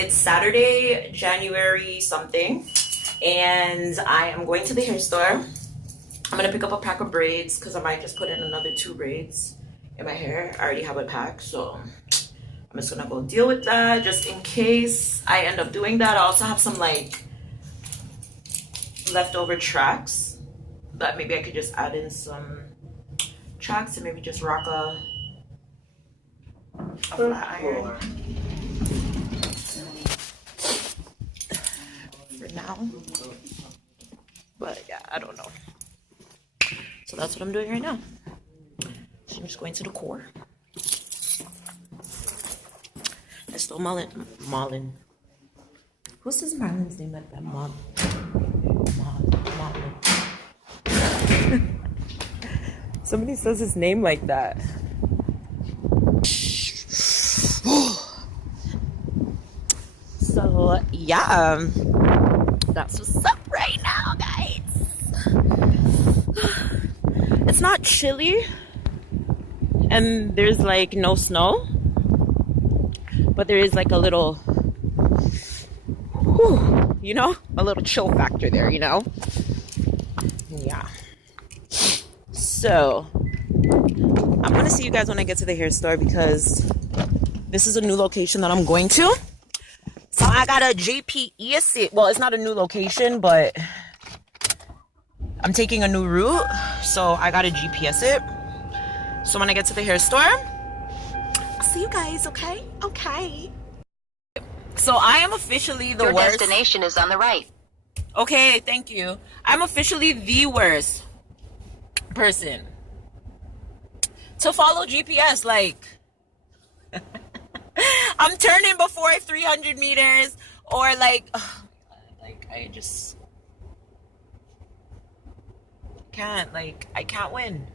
It's Saturday, January something, and I am going to the hair store. I'm gonna pick up a pack of braids because I might just put in another 2 braids in my hair. I already have a pack, so I'm just gonna go deal with that just in case I end up doing that. I also have some like leftover tracks that maybe I could just add in some tracks and maybe just rock a flat iron for now. But yeah, I don't know. So that's what I'm doing right now. So I'm just going to the core. I stole Marlon. Who says Marlon's name like that? Marlon. Somebody says his name like that. So yeah, that's what's up right now, guys. It's not chilly and there's like no snow, but there is like a little, you know, a little chill factor there, you know. Yeah. So I'm gonna see you guys when I get to the hair store because this is a new location that I'm going to. So I gotta GPS it. Well, it's not a new location, but I'm taking a new route, so I gotta GPS it. So when I get to the hair store, I'll see you guys, okay? Okay. So I am officially the worst. Your destination is on the right. Okay, thank you. I'm officially the worst person to follow GPS. Like, I'm turning before 300 meters or like I just can't, like, I can't win.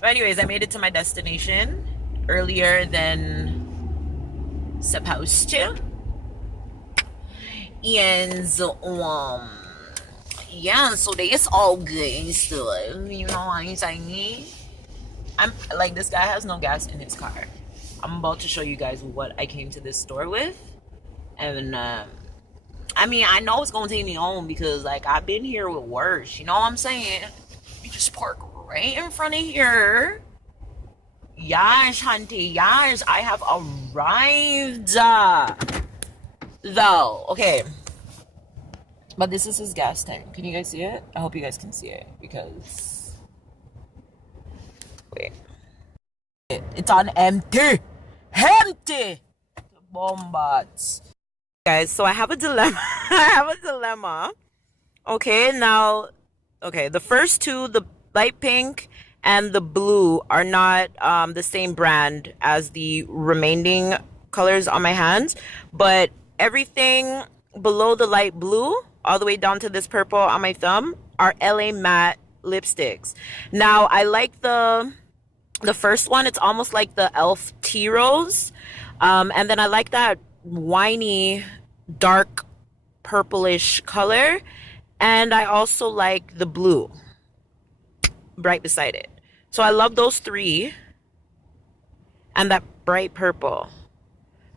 But anyways, I made it to my destination earlier than supposed to. And yeah, so it's all good stuff, you know what I'm saying? I'm like, this guy has no gas in his car. I'm about to show you guys what I came to this store with. And I mean, I know it's gonna take me home because like I've been here with worse, you know what I'm saying? You just park right in front of here. Yes, hunty, yes, I have arrived. Though, okay. But this is his gas tank. Can you guys see it? I hope you guys can see it because wait. It's on empty. Empty. Bombats. Guys, so I have a dilemma. I have a dilemma. Okay, now, okay, the first two, the light pink and the blue, are not the same brand as the remaining colors on my hands, but everything below the light blue all the way down to this purple on my thumb are LA matte lipsticks. Now I like the first one. It's almost like the elf tea rose, and then I like that winey dark purplish color, and I also like the blue right beside it. So I love those 3 and that bright purple.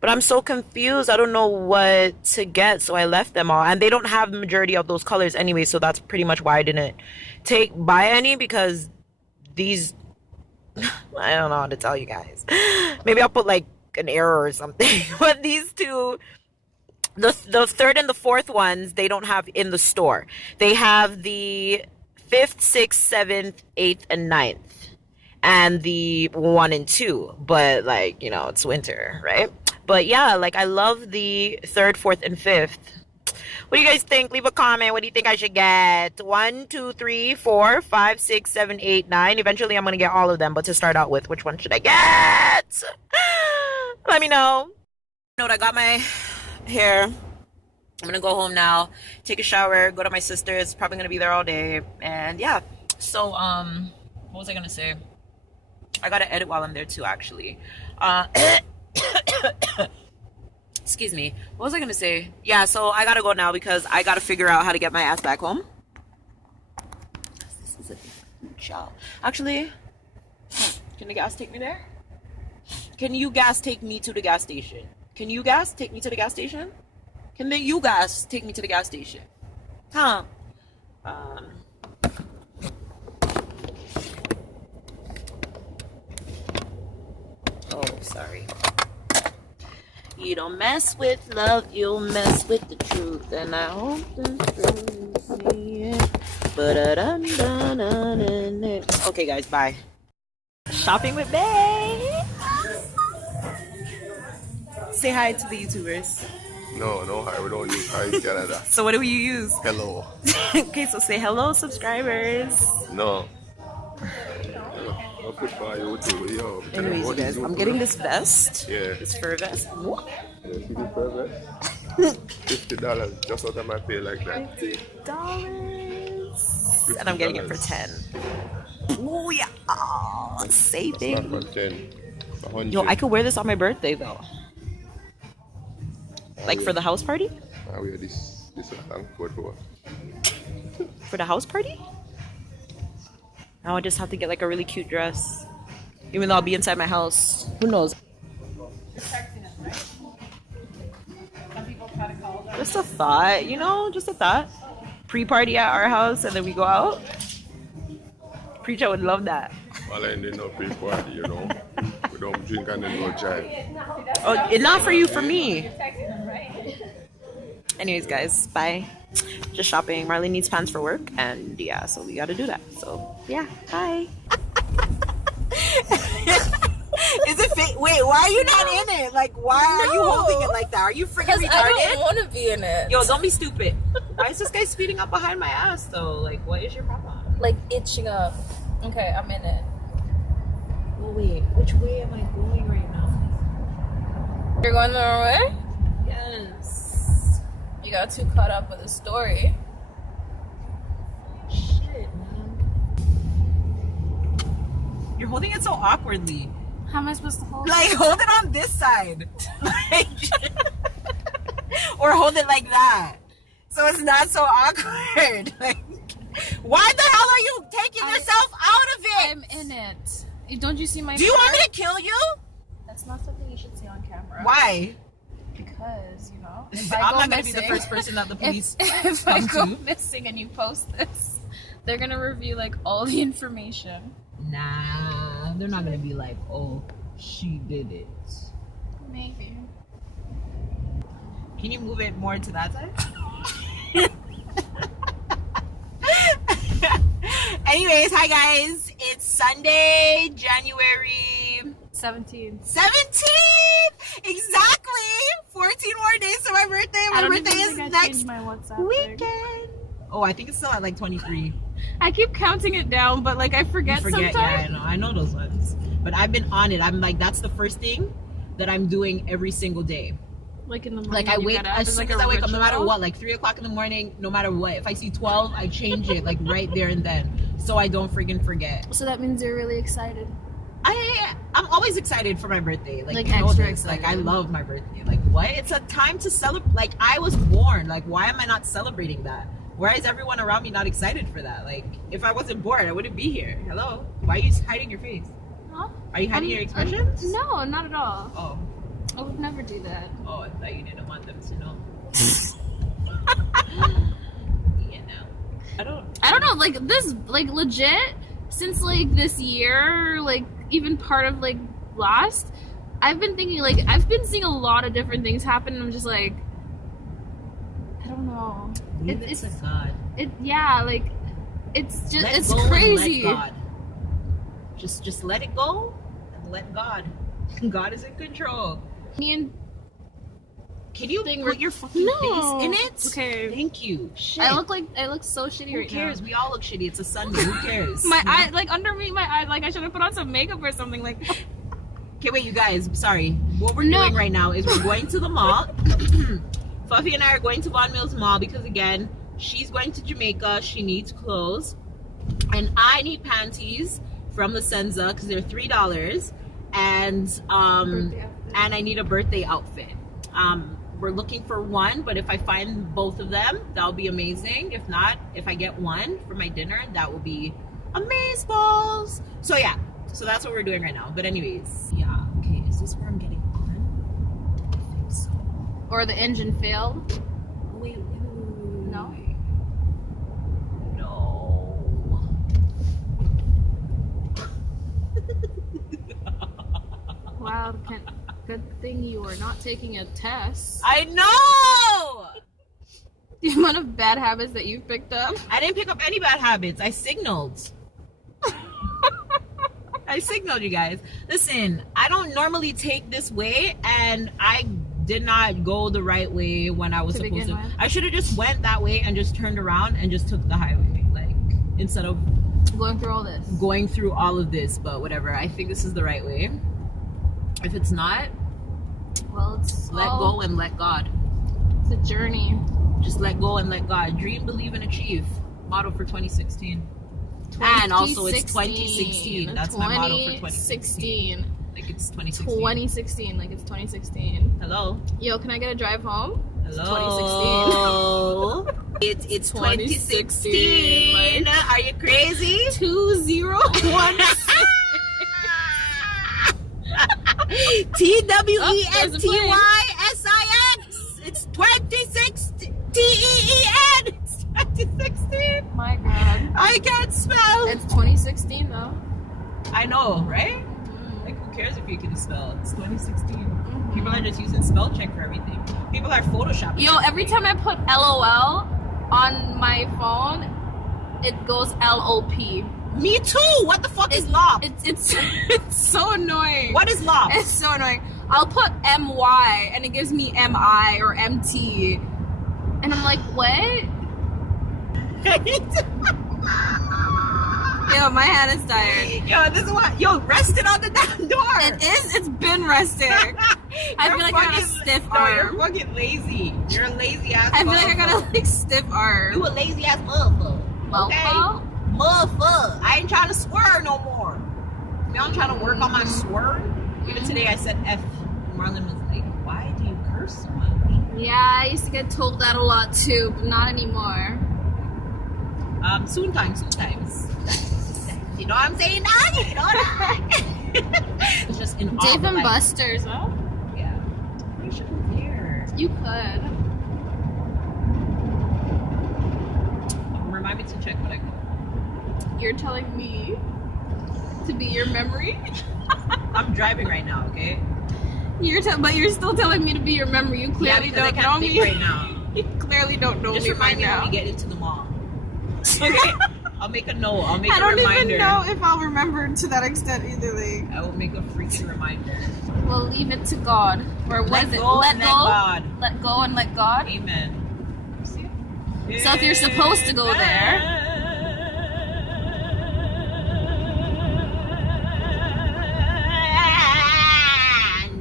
But I'm so confused. I don't know what to get, so I left them all. And they don't have the majority of those colors anyway, so that's pretty much why I didn't buy any, because these, I don't know how to tell you guys. Maybe I'll put like an error or something. But these two, the third and the fourth ones, they don't have in the store. They have the 5th, 6th, 7th, 8th, and 9th. And the 1 and 2. But like, you know, it's winter, right? But yeah, like I love the 3rd, 4th, and 5th. What do you guys think? Leave a comment. What do you think I should get? 1, 2, 3, 4, 5, 6, 7, 8, 9. Eventually I'm going to get all of them. But to start out with, which one should I get? Let me know. I got my hair. I'm going to go home now. Take a shower. Go to my sister's. Probably going to be there all day. And yeah. So, what was I going to say? I got to edit while I'm there too, actually. Excuse me. What was I gonna say? Yeah, so I gotta go now because I gotta figure out how to get my ass back home. This is a job. Actually, can the gas take me there? Can you guys take me to the gas station? Can you guys take me to the gas station? Can you guys take me to the gas station? Huh? Oh, sorry. You don't mess with love, you'll mess with the truth. And I hope the truth see it. Okay, guys, bye. Shopping with Bae. Say hi to the YouTubers. No, hi. We don't use hi in Canada. So what do you use? Hello. Okay, so say hello, subscribers. No. I'll put by you too. Yo. Anyways, you guys, I'm getting this vest. Yeah. This fur vest. What? Yeah, see this fur vest? $50 just out of my pay like that. $50. And I'm getting it for 10. Oh yeah. Oh, saving. Not for 10. 100. Yo, I could wear this on my birthday though. Like for the house party? I wear this long coat for. For the house party? Now I just have to get like a really cute dress. Even though I'll be inside my house. Who knows? Just a thought, you know, just a thought. Pre-party at our house and then we go out. Preacher would love that. Well, I ain't no pre-party, you know. We don't drink and then no jive. Oh, not for you, for me. Anyways, guys, bye. Just shopping. Marley needs pants for work, and yeah, so we gotta do that. So yeah, bye. Is it fake? Wait, why are you not in it? Like, why are you holding it like that? Are you freaking retarded? I don't want to be in it. Yo, don't be stupid. Why is this guy speeding up behind my ass though? Like, what is your problem? Like itching up. Okay, I'm in it. Oh wait, which way am I going right now? You're going the wrong way? Yes. You got too caught up with the story. Shit, man. You're holding it so awkwardly. How am I supposed to hold it? Like, hold it on this side. Like, or hold it like that. So it's not so awkward. Like, why the hell are you taking yourself out of it? I'm in it. Don't you see my Do you want me to kill you? That's not something you should see on camera. Why? Because, you know, if I'm I go not going to be missing, the first person that the police if I go to. missing and you post this, they're going to review, like, all the information. Nah, they're not going to be like, oh, she did it. Maybe. Can you move it more to that side? Anyways, hi guys. It's Sunday, January 17. 17th! Exactly! 14 more days to my birthday. My birthday is next my WhatsApp weekend. thing. Oh, I think it's still at like 23. I keep counting it down, but like I forget sometimes. Yeah, I know those ones. But I've been on it. I'm like, that's the first thing that I'm doing every single day. Like in the morning. Like I wake as soon as I wake up, no matter what, like 3 o'clock in the morning, no matter what. If I see 12, I change it like right there and then, so I don't friggin' forget. So that means you're really excited. I'm always excited for my birthday. Like you know extra this. excited. Like I love my birthday. Like what? It's a time to celebrate. Like I was born. Like why am I not celebrating that? Why is everyone around me not excited for that? Like if I wasn't born, I wouldn't be here. Hello? Why are you hiding your face? Huh? Are you hiding your expressions? No, not at all. Oh. I would never do that. Oh, I thought you didn't want them to know. You know. I don't know, like this, like legit, since like this year, like even part of like last, I've been thinking like, I've been seeing a lot of different things happen and I'm just like, I don't know. It's a God. Yeah, like, it's just, Let it's go crazy. And let God. Just let it go and let God. God is in control. Can you put your fucking face in it? Okay. Thank you. Shit. I look so shitty Who right now. cares? We all look shitty. It's a Sunday. Who cares? My eye, like underneath my eye, like I should have put on some makeup or something. Like, okay, wait, you guys. Sorry. What we're doing right now is we're going to the mall. Fuffy and I are going to Von Mills Mall because again, she's going to Jamaica. She needs clothes, and I need panties from the Senza because they're $3, and I need a birthday outfit. We're looking for one, but if I find both of them, that'll be amazing. If not, if I get one for my dinner, that will be amazeballs. So yeah, so that's what we're doing right now. But anyways, yeah, okay, Is this where I'm getting on? I think so. Or the engine failed? Wait. No? No. Wow, good thing you are not taking a test. I know! The amount of bad habits that you've picked up. I didn't pick up any bad habits. I signaled. I signaled you guys. Listen, I don't normally take this way, and I did not go the right way when I was supposed to. I should have just went that way and just turned around and just took the highway, like, instead of going through all this. Going through all of this, but whatever. I think this is the right way. If it's not, well, it's let go and let God. It's a journey. Just let go and let God. Dream, believe, and achieve. Motto for 2016. And also it's 2016. That's my motto for 2016. Like it's 2016. 2016, like it's 2016. Hello. Yo, can I get a drive home? Hello. It's 2016. It's 2016. Like, are you crazy? 2016. TWENTYSIX. It's 2016. TEEN. It's 2016. My God. I can't spell. It's 2016 though. I know, right? Like, who cares if you can spell? It's 2016. People are just using spell check for everything. People are photoshopping. Yo, every time I put LOL on my phone, it goes LOP. Me too. What the fuck is LOP? It's so annoying. What is LOP? It's so annoying. I'll put MY and it gives me MI or MT, and I'm like, what? Yo, my hand is tired. Yo, this is what. Yo, rest it on the damn door. It is. It's been resting. I feel like I got a stiff arm. You're fucking lazy. You're a lazy ass. I feel like I got a like stiff arm. You a lazy ass motherfucker. Okay? Motherfucker. I ain't trying to swerve no more. Now I'm trying to work on my swerve. Even today I said F. Marlon was like, why do you curse so much? Yeah, I used to get told that a lot too, but not anymore. Soon times. You know what I'm saying now? You know that? It's just in all Dave and Buster's, huh? Yeah. You should move here. You could. Remind me to check when I go. You're telling me to be your memory? I'm driving right now, okay? But you're still telling me to be your memory. You clearly don't know me right now. You clearly don't know just me remind right me now. when we get into the mall. Okay? I'll make a note. I'll make a I reminder. don't even know if I'll remember to that extent either. Like, I will make a freaking reminder. we'll leave it to God. Or what is it? Let go. God. Let go and let God. Amen. See? So if you're supposed to go there.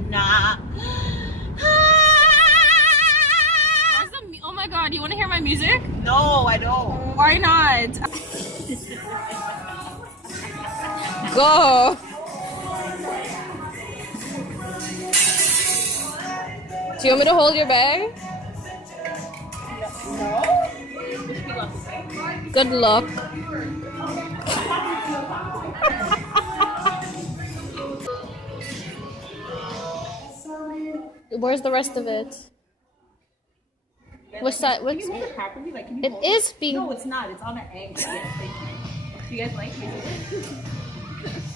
Nah. Oh my God, you want to hear my music? No, I don't. Why not? Go. Do you want me to hold your bag? No. Good luck. Where's the rest of it? What's that? What's it is being. No, it's not. It's on an angle. Yes, thank you. Do you guys like me?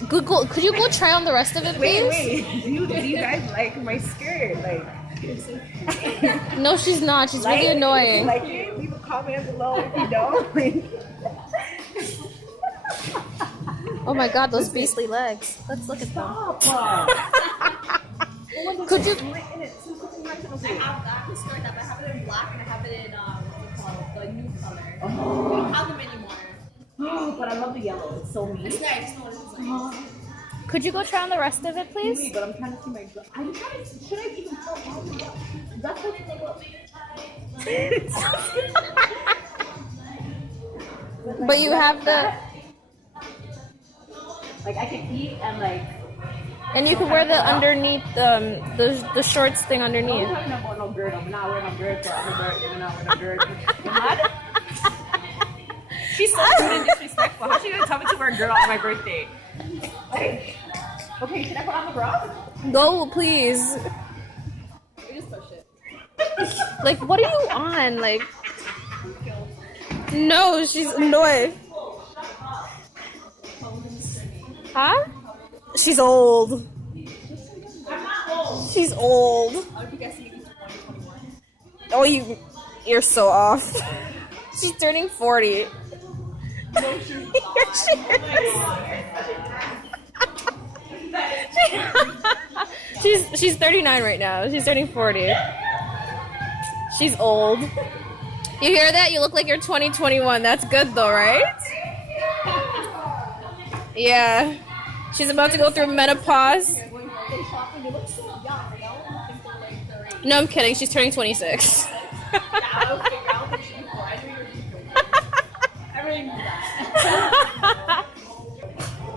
Google. Could you go try on the rest of it, please? Wait. Do you guys like my skirt? Like. No, she's not. She's really annoying. Like it? Leave a comment below if you don't. Oh my God, those beastly legs. Let's look at them. Could you? I have that skirt up. I have it in black and I have it in the new color. We don't have them anymore. But I love the yellow. It's so mean. It's nice. No, it's nice. Could you go try on the rest of it, please? Wait, but I'm trying to see my. I'm trying to. Should I even tell you? That's what But you have the. Like I can eat and like. And you can wear the underneath the shorts thing underneath. I'm not wearing no girdle. I'm not wearing no girdle. I'm not wearing no girdle. What? She's so rude and disrespectful. How's she gonna tell me to wear a girdle on my birthday? Okay, can I put on the bra? Go, please. We just push it. Like, what are you on? Like, no, she's annoyed. Huh? She's old. She's old. I'll be guessing it's 2021. Oh, you're so off. She's turning 40. No, She's 39 right now. She's turning 40. She's old. You hear that? You look like you're 2021. That's good though, right? Yeah. She's about to go through menopause. No, I'm kidding. She's turning 26.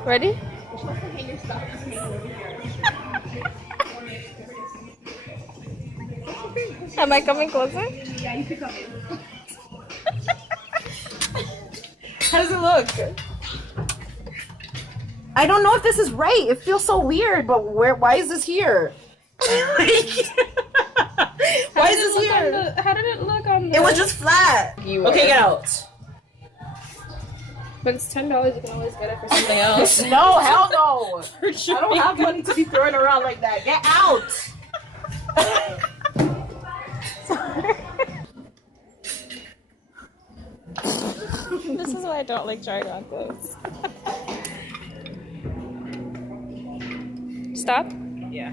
Ready? Am I coming closer? Yeah, you can come in. How does it look? I don't know if this is right. It feels so weird, but why is this here? Why is this here? How did it look on the... It was just flat. Okay, get out. But it's $10. You can always get it for something else. No, hell no. I don't have money to be throwing around like that. Get out. This is why I don't like trying on clothes. Stop? Yeah.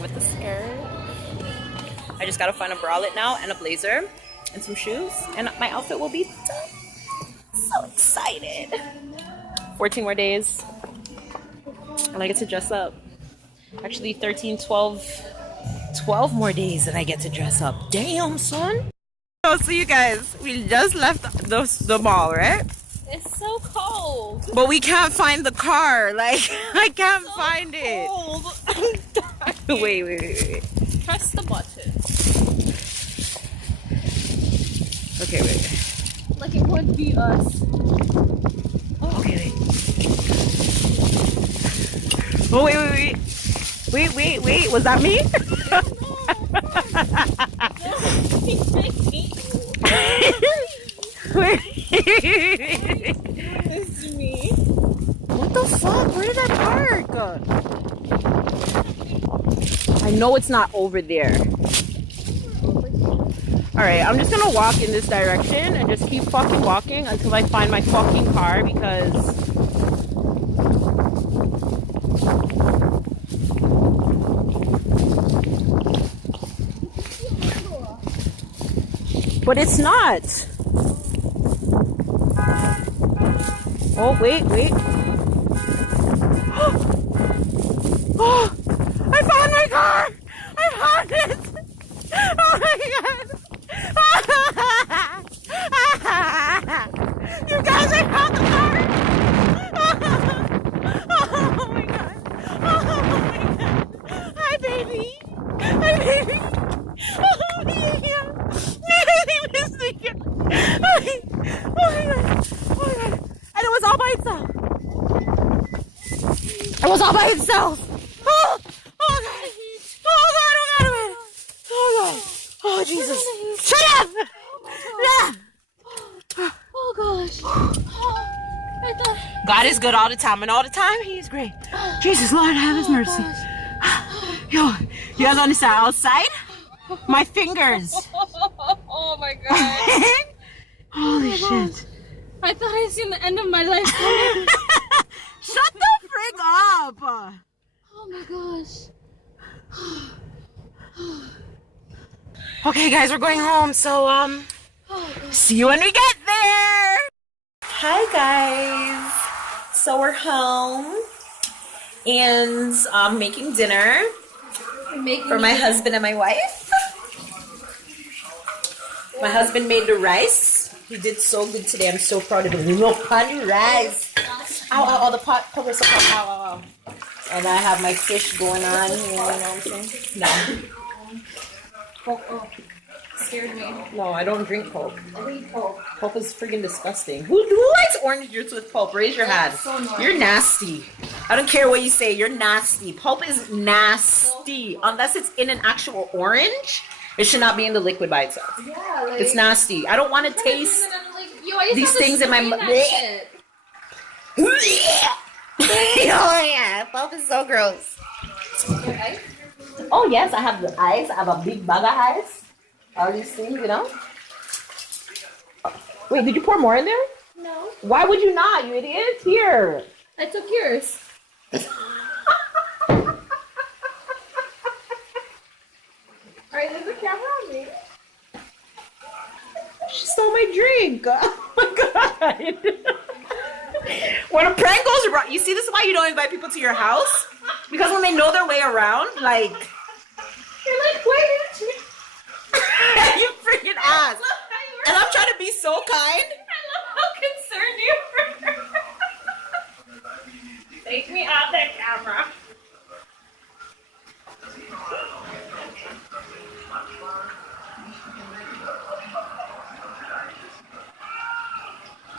With the skirt. I just gotta find a bralette now and a blazer and some shoes, and my outfit will be done. So excited. 14 more days. And I get to dress up. Actually, 13, 12 more days and I get to dress up. Damn, son. So you guys, we just left the mall, right? It's so cold. But we can't find the car. Like, I can't find it. Cold. Wait. Press the button. Okay, wait. Like it would be us. Okay, wait. Oh, wait. Was that me? It's me. What the fuck? Where did I park? I know it's not over there. Alright, I'm just gonna walk in this direction and just keep fucking walking until I find my fucking car because... But it's not. Oh, wait. Oh, I found my car! I found it! Oh my god! You guys, I found the car! Oh my god! Oh my god! Hi, baby! Oh yeah! Oh my god! And it was all by itself! It was all by itself! Oh god! Oh Jesus! Shut up! Oh gosh. I thought... God is good all the time, and all the time He's great. Jesus, Lord, have His mercy. Yo, you guys understand? Outside, my fingers. Oh my god. Holy shit! I thought I seen the end of my life coming. Shut the frick up! Oh my gosh. Okay, guys, we're going home. So see you when we get there. Hi, guys. So we're home and making dinner for my husband and my wife. My husband made the rice. He did so good today. I'm so proud of him. Look, honey rice. Ow, the pot covers the pot. Ow. And I have my fish going on here, you know what I'm saying? No. Oh, scared me. No, I don't drink Coke. I drink Coke. Coke is friggin' disgusting. Who likes orange juice with pulp? Raise your hand. So You're nasty. I don't care what you say. You're nasty. Pulp is nasty. Unless it's in an actual orange, it should not be in the liquid by itself. Yeah, like, It's nasty. I don't want to taste these things in my mouth. Oh yeah, pulp is so gross. Okay. Oh yes, I have the ice. I have a big bag of ice. All these things, you know. Wait, did you pour more in there? No. Why would you not, you idiot? Here. I took yours. Alright, there's a camera on me. She stole my drink. Oh my god. When a prank goes wrong, you see, this is why you don't invite people to your house. Because when they know their way around, like, You're like, wait. you freaking ass. And I'm trying to be so kind. I love how concerned you were. Take me off that camera.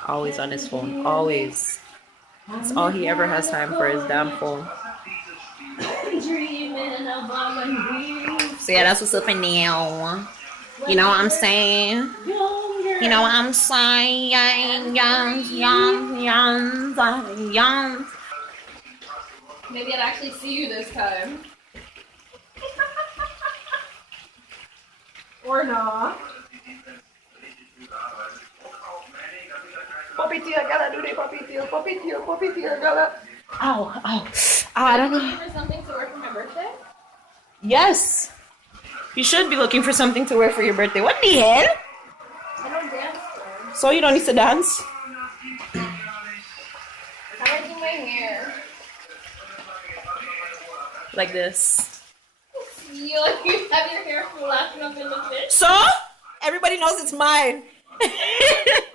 Always on his phone. Always. That's all he ever has time for, is damn phone. So yeah, that's what's up for now. You know what I'm saying? You know what I'm saying? Young. Maybe I'd actually see you this time. Or not. Poppy tail, gala, do the poppy tail, gala. Ow. I don't know. Looking for something to wear for my birthday? Yes. You should be looking for something to wear for your birthday. What the hell? I don't dance though. So you don't need to dance? How do I do my hair? Like this. You have your hair flapping up in the fish? So? Everybody knows it's mine.